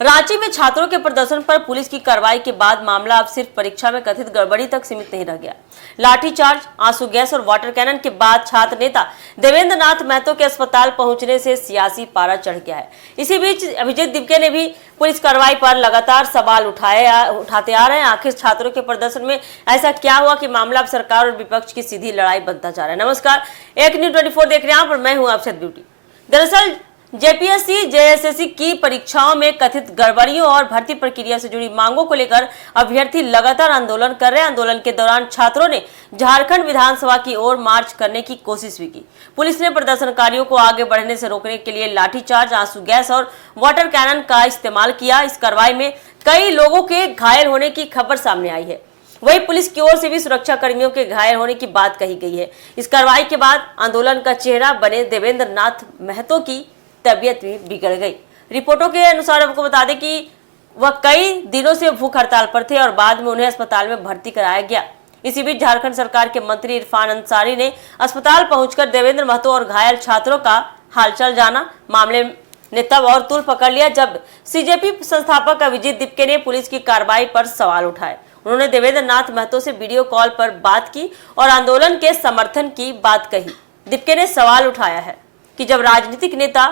रांची में छात्रों के प्रदर्शन पर पुलिस की कार्रवाई के बाद मामला अब सिर्फ परीक्षा में कथित गड़बड़ी तक सीमित नहीं रह गया। लाठीचार्ज, आंसू गैस और वाटर कैनन के बाद छात्र नेता देवेंद्र नाथ महतो के अस्पताल पहुंचने से सियासी पारा चढ़ गया है। इसी बीच अभिजीत दिपके ने भी पुलिस कार्रवाई पर लगातार सवाल उठाते आ रहे हैं। आखिर छात्रों के प्रदर्शन में ऐसा क्या हुआ कि मामला अब सरकार और विपक्ष की सीधी लड़ाई बनता जा रहा है। नमस्कार, एक न्यूज़ 24 देख रहे हैं पर मैं हूं अक्षत ब्यूटी। दरअसल जेपीएससी जेएसएससी की परीक्षाओं में कथित गड़बड़ियों और भर्ती प्रक्रिया से जुड़ी मांगों को लेकर अभ्यर्थी लगातार आंदोलन कर रहे हैं। आंदोलन के दौरान छात्रों ने झारखंड विधानसभा की ओर मार्च करने की कोशिश भी की। पुलिस ने प्रदर्शनकारियों को आगे बढ़ने से रोकने के लिए लाठीचार्ज, आंसू गैस और वाटर कैनन का इस्तेमाल किया। इस कार्रवाई में कई लोगों के घायल होने की खबर सामने आई है। वही पुलिस की ओर से भी सुरक्षा कर्मियों के घायल होने की बात कही गई है। इस कार्रवाई के बाद आंदोलन का चेहरा बने देवेंद्र नाथ महतो की तबीयत भी बिगड़ गई। रिपोर्टों के अनुसार आपको बता दें कि वह कई दिनों से भूख हड़ताल पर थे और बाद में उन्हें अस्पताल में भर्ती कराया गया। इसी बीच झारखंड सरकार के मंत्री इरफान अंसारी ने अस्पताल पहुंचकर देवेंद्र महतो और घायल छात्रों का हालचाल जाना। मामले ने तब और तूल पकड़ लिया जब सीजेपी संस्थापक अभिजीत दिपके ने पुलिस की कार्रवाई पर सवाल उठाए। उन्होंने देवेंद्र नाथ महतो से वीडियो कॉल पर बात की और आंदोलन के समर्थन की बात कही। दिपके ने सवाल उठाया है कि जब राजनीतिक नेता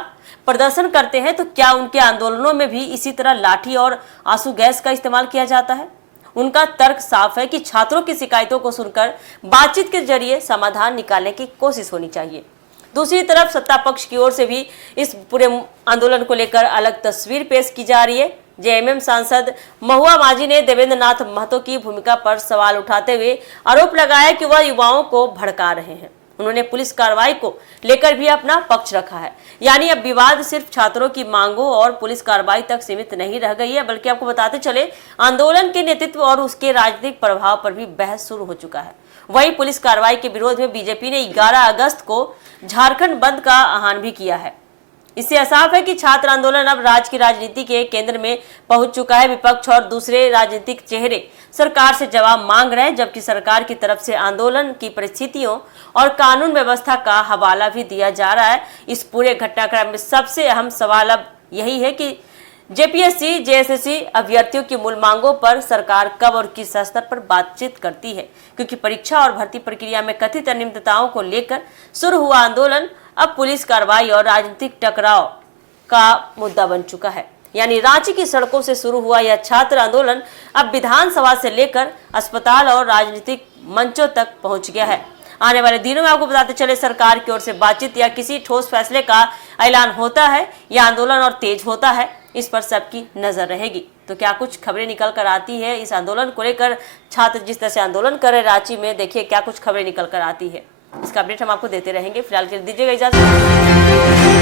प्रदर्शन करते हैं तो क्या उनके आंदोलनों में भी इसी तरह लाठी और आंसू गैस का इस्तेमाल किया जाता है। उनका तर्क साफ है कि छात्रों की शिकायतों को सुनकर बातचीत के जरिए समाधान निकालने की कोशिश होनी चाहिए। दूसरी तरफ सत्ता पक्ष की ओर से भी इस पूरे आंदोलन को लेकर अलग तस्वीर पेश की जा रही है। जेएमएम सांसद महुआ माझी ने देवेंद्र नाथ महतो की भूमिका पर सवाल उठाते हुए आरोप लगाया कि वह युवाओं को भड़का रहे हैं। उन्होंने पुलिस कार्रवाई को लेकर भी अपना पक्ष रखा है। यानी अब विवाद सिर्फ छात्रों की मांगों और पुलिस कार्रवाई तक सीमित नहीं रह गई है, बल्कि आपको बताते चले आंदोलन के नेतृत्व और उसके राजनीतिक प्रभाव पर भी बहस शुरू हो चुका है। वहीं पुलिस कार्रवाई के विरोध में बीजेपी ने 11 अगस्त को झारखंड बंद का आह्वान भी किया है। इससे साफ है कि छात्र आंदोलन अब राज्य की राजनीति के केंद्र में पहुंच चुका है। विपक्ष और दूसरे राजनीतिक चेहरे सरकार से जवाब मांग रहे हैं, जबकि सरकार की तरफ से आंदोलन की परिस्थितियों और कानून व्यवस्था का हवाला भी दिया जा रहा है। इस पूरे घटनाक्रम में सबसे अहम सवाल अब यही है कि जेपीएससी जेएसएससी अभ्यर्थियों की मूल मांगों पर सरकार कब और किस स्तर पर बातचीत करती है, क्योंकि परीक्षा और भर्ती प्रक्रिया में कथित अनियमितताओं को लेकर शुरू हुआ आंदोलन अब पुलिस कार्रवाई और राजनीतिक टकराव का मुद्दा बन चुका है। यानी रांची की सड़कों से शुरू हुआ यह छात्र आंदोलन अब विधानसभा से लेकर अस्पताल और राजनीतिक मंचों तक पहुंच गया है। आने वाले दिनों में आपको बताते चले सरकार की ओर से बातचीत या किसी ठोस फैसले का ऐलान होता है या आंदोलन और तेज होता है, इस पर सबकी नजर रहेगी। तो क्या कुछ खबरें निकल कर आती है इस आंदोलन को लेकर? छात्र जिस तरह से आंदोलन कर रहे रांची में, देखिए क्या कुछ खबरें निकल कर आती है। इसका अपडेट हम आपको देते रहेंगे। फिलहाल के लिए दीजिएगा इजाजत।